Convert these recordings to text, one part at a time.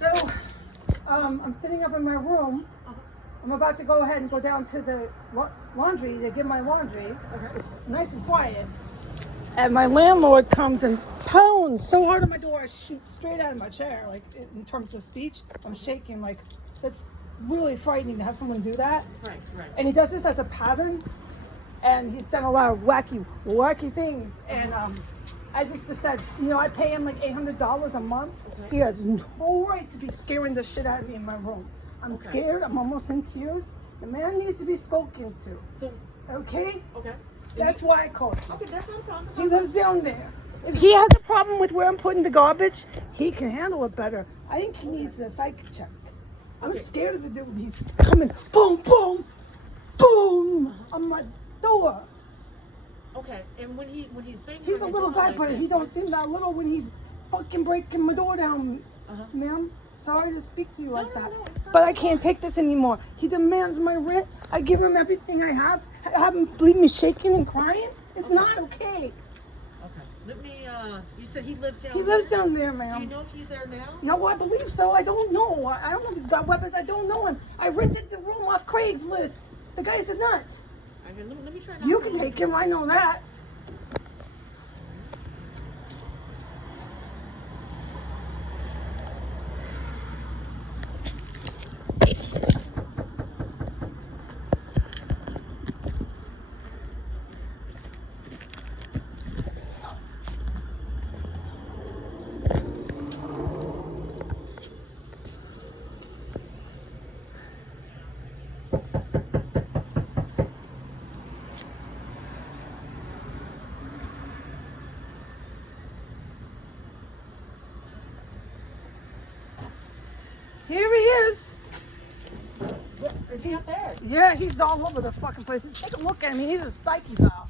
So, I'm sitting up in my room. I'm about to go ahead and go down to the laundry to get my laundry. It's nice and quiet. And my landlord comes and pounds so hard on my door, I shoot straight out of my chair. Like, in terms of speech, I'm shaking. Like, that's really frightening to have someone do that. Right. And he does this as a pattern. And he's done a lot of wacky things. And I just said, I pay him like $800 a month. Okay. He has no right to be scaring the shit out of me in my room. I'm scared. I'm almost in tears. The man needs to be spoken to. So, okay? okay. That's why I called you. Okay, that's not a problem. He lives down there. If he has a problem with where I'm putting the garbage, he can handle it better. I think he needs a psych check. I'm scared of the dude. He's coming, boom, boom, boom, on my door. Okay, and when he's banging, He's a little guy, but he don't seem that little when he's fucking breaking my door down. Ma'am, sorry to speak to you like that, but I can't take this anymore. He demands my rent. I give him everything I have. Have him leave me shaking and crying. It's not okay. Okay, let me. You said he lives down. He lives down there, ma'am. Do you know if he's there now? No, I believe so. I don't know. I don't know if he's got weapons. I don't know him. I rented the room off Craigslist. The guy's a nut. Okay, let me try. You can take him. I know that. Here he is. Is he up there? Yeah, he's all over the fucking place. Take a look at him. He's a psychopath.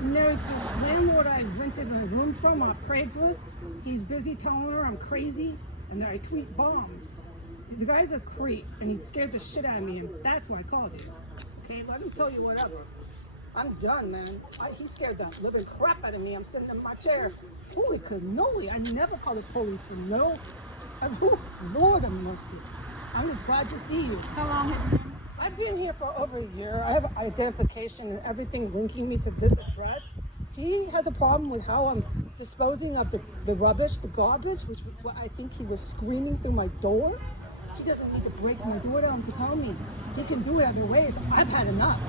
And there's the landlord I rented a room from off Craigslist. He's busy telling her I'm crazy and that I tweet bombs. The guy's a creep and he scared the shit out of me, and that's why I called you. Okay, let him tell you whatever. I'm done, man. He scared the living crap out of me. I'm sitting in my chair. Holy cannoli. I never call the police for no. Lord of mercy. I'm just glad to see you. How long have you been? I've been here for over a year. I have identification and everything linking me to this address. He has a problem with how I'm disposing of the rubbish, the garbage, which was what I think he was screaming through my door. He doesn't need to break my door down to tell me. He can do it other ways. I've had enough.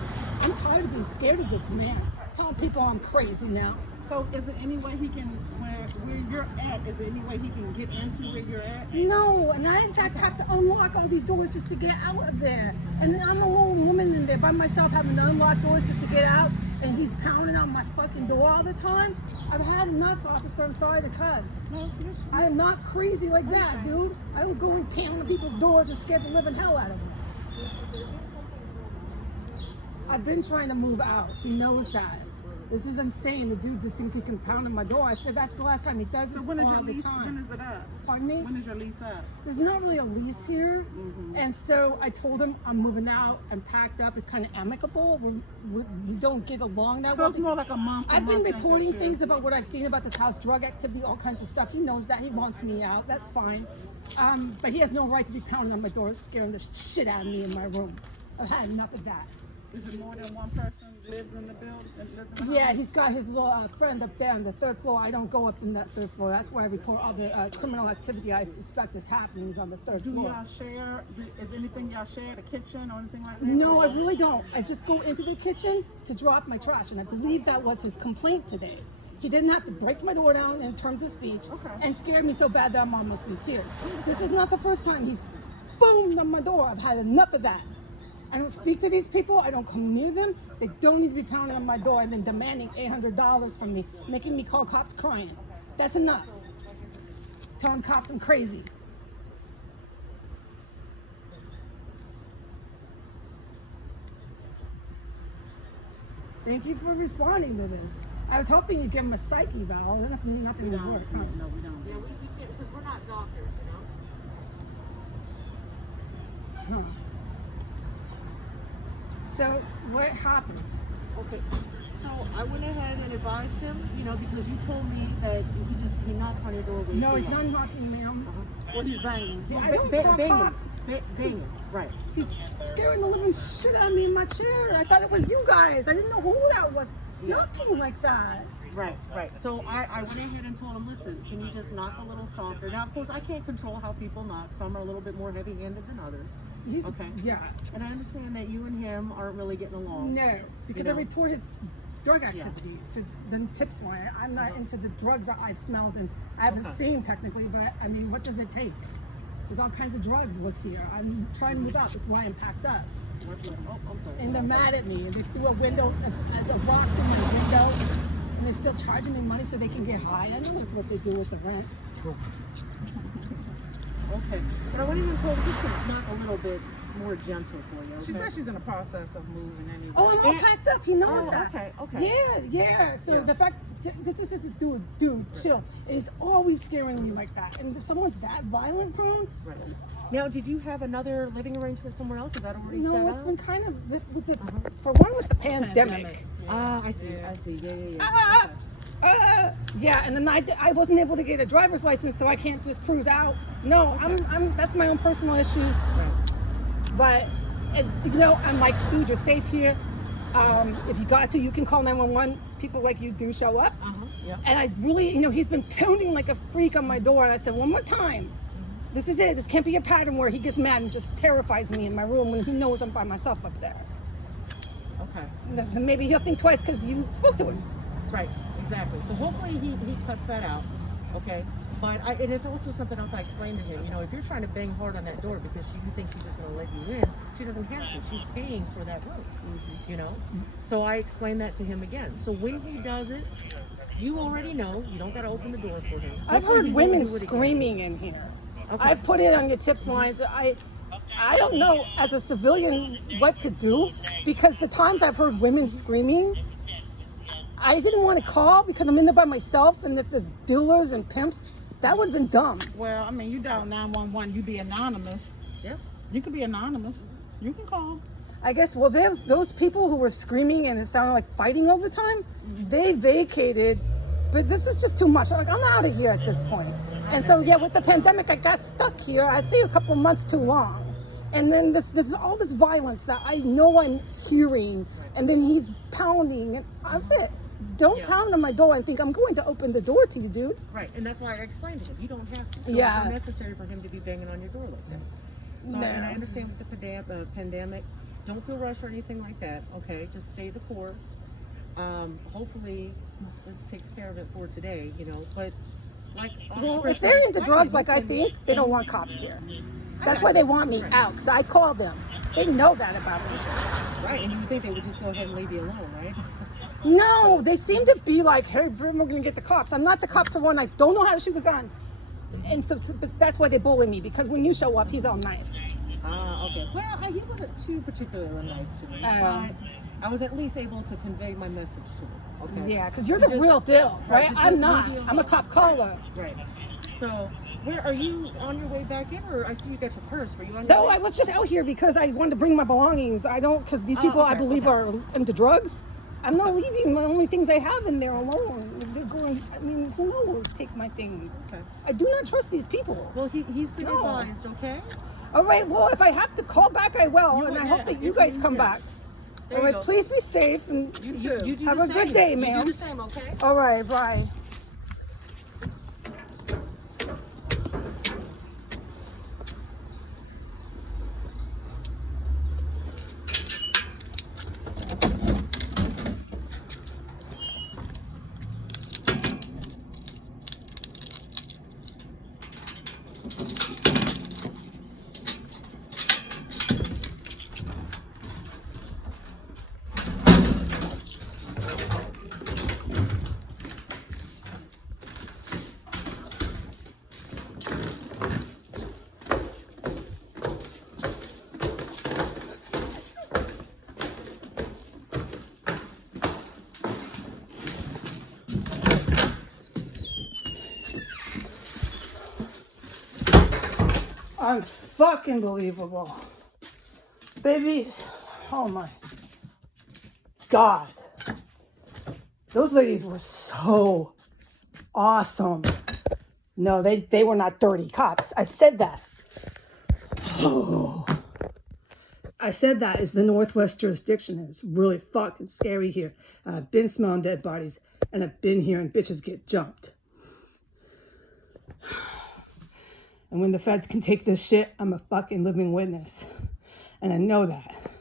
I'm tired of being scared of this man. Telling people I'm crazy now. So is there any way he can, where you're at, is there any way he can get into where you're at? No, and I in fact have to unlock all these doors just to get out of there. And then I'm a lone woman in there by myself having to unlock doors just to get out. And he's pounding on my fucking door all the time. I've had enough, officer. I'm sorry to cuss. No, I am not crazy like that, dude. I don't go and pound on people's doors and scare the living hell out of them. I've been trying to move out. He knows that. This is insane. The dude just thinks he can pound on my door. I said, that's the last time he does this So when is all your the lease? time. When is it up? Pardon me? When is your lease up? There's not really a lease here. Mm-hmm. And so I told him I'm moving out. I'm packed up. It's kind of amicable. We don't get along that So well. it's more like a month. I've been reporting things about what I've seen about this house, drug activity, all kinds of stuff. He knows that. He wants me out. That's fine. But he has no right to be pounding on my door, scaring the shit out of me in my room. I've had enough of that. Is it more than one person lives in the building? Lives in the Yeah, house? he's got his little friend up there on the third floor. I don't go up in that third floor. That's where I report all the criminal activity I suspect is happening is on the third Do floor. y'all share? Is anything y'all share? The kitchen or anything like that? No, I Or- really don't. I just go into the kitchen to drop my trash, and I believe that was his complaint today. He didn't have to break my door down in terms of speech Okay. and scared me so bad that I'm almost in tears. This is not the first time he's boomed on my door. I've had enough of that. I don't speak to these people. I don't come near them. They don't need to be pounding on my door and then demanding $800 from me, making me call cops crying. That's enough. Telling cops I'm crazy. Thank you for responding to this. I was hoping you'd give him a psych eval. Nothing would work, huh? No, we don't. Yeah, we can't because we're not doctors, you know. Huh. So what happened? Okay. So I went ahead and advised him, you know, because you told me that he knocks on your door. when No, he's free. not knocking, ma'am. Well, he's banging. Yeah, I Ba- don't ba- call banging. cops. Banging. Right. He's scaring the living shit out of me in my chair. I thought it was you guys. I didn't know who that was knocking like that. Right, right. So I went ahead and told him, listen, can you just knock a little softer? Now, of course, I can't control how people knock. Some are a little bit more heavy-handed than others. He's Okay. yeah. And I understand that you and him aren't really getting along. No, because You I know? report his drug activity to the tips line. I'm not into the drugs that I've smelled and I haven't Okay. seen technically, but I mean, what does it take? There's all kinds of drugs was here. I'm trying to move out. That's why I'm packed up. Oh, I'm sorry. And they're mad at me. And they threw a window, a rock through my window, and they're still charging me money so they can get high. I think that's what they do with the rent. Okay. But I went in and told him just to knock a little bit more gentle for you. She Okay? said she's in the process of moving anyway. Oh, I'm all And- packed up. He knows Oh, that. okay. Yeah. So Yeah. the fact this is a dude, chill. And he's always scaring me like that. And if someone's that violent prone, Right. Now, did you have another living arrangement somewhere else? Is that already no, set it's up? been kind of with the Uh-huh. for one with the pandemic. Ah, I see. I see. Yeah. Ah, yeah, and then I wasn't able to get a driver's license, so I can't just cruise out. No, I'm that's my own personal issues. Right. But you know, I'm like, dude, you're safe here. If you got to, you can call 911. People like you do show up. Yeah. And I really, you know, he's been pounding like a freak on my door. And I said, one more time. This is it. This can't be a pattern where he gets mad and just terrifies me in my room when he knows I'm by myself up there. Okay. Then maybe he'll think twice because you spoke to him. Right. Exactly. So hopefully he cuts that out. Okay. But and it's also something else I explained to him. You know, if you're trying to bang hard on that door because you think she's just going to let you in, she doesn't have to. She's paying for that room. You know. So I explained that to him again. So when he does it, you already know. You don't got to open the door for him. I've Hopefully heard he won't women do it again. screaming in here. Okay. I've put it on your tips lines. I don't know as a civilian what to do because the times I've heard women screaming, I didn't want to call because I'm in there by myself and if there's dealers and pimps, that would have been dumb. Well, I mean, you dial 911, you be anonymous. Yeah. You can be anonymous. You can call. I guess, well, there's those people who were screaming and it sounded like fighting all the time, they vacated, but this is just too much. Like, I'm out of here at this point. And so, yeah, with the pandemic, I got stuck here. I'd say a couple months too long. And then this all this violence that I know I'm hearing, and then he's pounding, and that's it. Don't pound on my door and think I'm going to open the door to you, dude. Right, and that's why I explained to him, you don't have to. So Yeah. it's unnecessary for him to be banging on your door like that. So, No. and I understand with the pandemic, don't feel rushed or anything like that, okay? Just stay the course. Hopefully, this takes care of it for today, you know, but like... Well, Officer if they're into explained, drugs you like I can- think, they don't want cops here. That's why they want me out, because I called them. They know that about me. Right, and you think they would just go ahead and leave you alone, right? No, they seem to be like, hey, we're going to get the cops. I'm not the cops for one. I don't know how to shoot a gun. And so but that's why they bully me, because when you show up, he's all nice. Okay. Well, he wasn't too particularly nice to me, Oh. but I was at least able to convey my message to him. Okay. Yeah, because you're To the just- real deal, right? to I'm just not. leave you I'm a alone. cop caller. Right. So, where are you on your way back in, or I see you got your purse? Were you on your No, way? I was just out here because I wanted to bring my belongings. I don't, because these people I okay, believe okay. are into drugs. I'm not leaving the only things I have in there alone. They're going, I mean, who knows? Take my things. Okay. I do not trust these people. Well, he's been No. advised, okay? All right, well, if I have to call back, I will. You And I will, hope yeah, that you if guys you- come yeah. back. There All you right, go. please be safe and You You too. do have the a same. good day, You ma'am. do the same, okay? All right, bye. Unfucking believable. Babies, oh my God. Those ladies were so awesome. No, they were not dirty cops. I said that. Oh. I said that is the Northwest jurisdiction. It's really fucking scary here. I've been smelling dead bodies, and I've been hearing bitches get jumped. And when the feds can take this shit, I'm a fucking living witness. And I know that.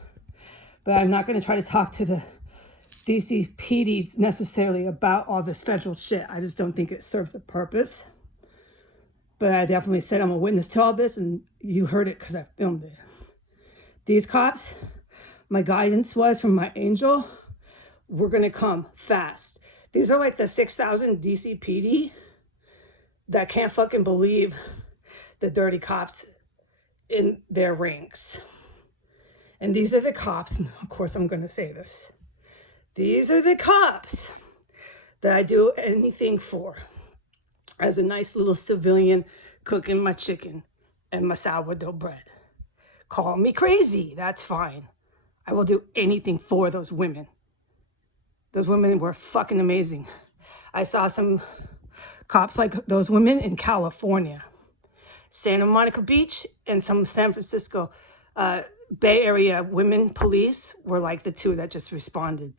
But I'm not going to try to talk to the DC PD necessarily about all this federal shit. I just don't think it serves a purpose. But I definitely said I'm a witness to all this, and you heard it because I filmed it. These cops, my guidance was from my angel, we're going to come fast. These are like the 6,000 DC PD that can't fucking believe the dirty cops in their ranks. And these are the cops, of course I'm going to say this. These are the cops that I do anything for. As a nice little civilian cooking my chicken and my sourdough bread. Call me crazy, that's fine. I will do anything for those women. Those women were fucking amazing. I saw some cops like those women in California. Santa Monica Beach and some San Francisco Bay Area women police were like the two that just responded.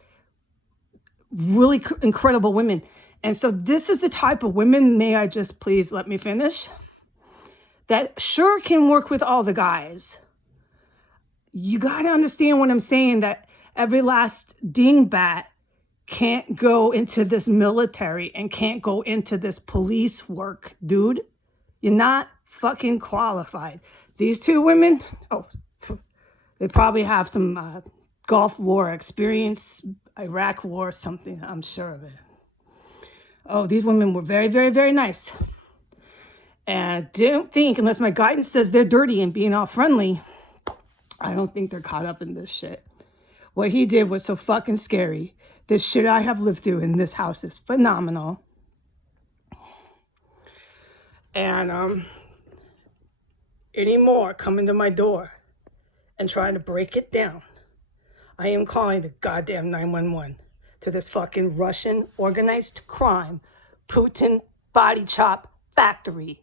Really incredible women. And so this is the type of women, may I just please let me finish, that sure can work with all the guys. You got to understand what I'm saying, that every last dingbat can't go into this military and can't go into this police work, dude. You're not fucking qualified. These two women, they probably have some Gulf War experience, Iraq War, something, I'm sure of it. Oh, these women were very, very, very nice. And I don't think, unless my guidance says they're dirty and being all friendly, I don't think they're caught up in this shit. What he did was so fucking scary. This shit I have lived through in this house is phenomenal. And any more coming to my door and trying to break it down, I am calling the goddamn 911 to this fucking Russian organized crime, Putin body chop factory.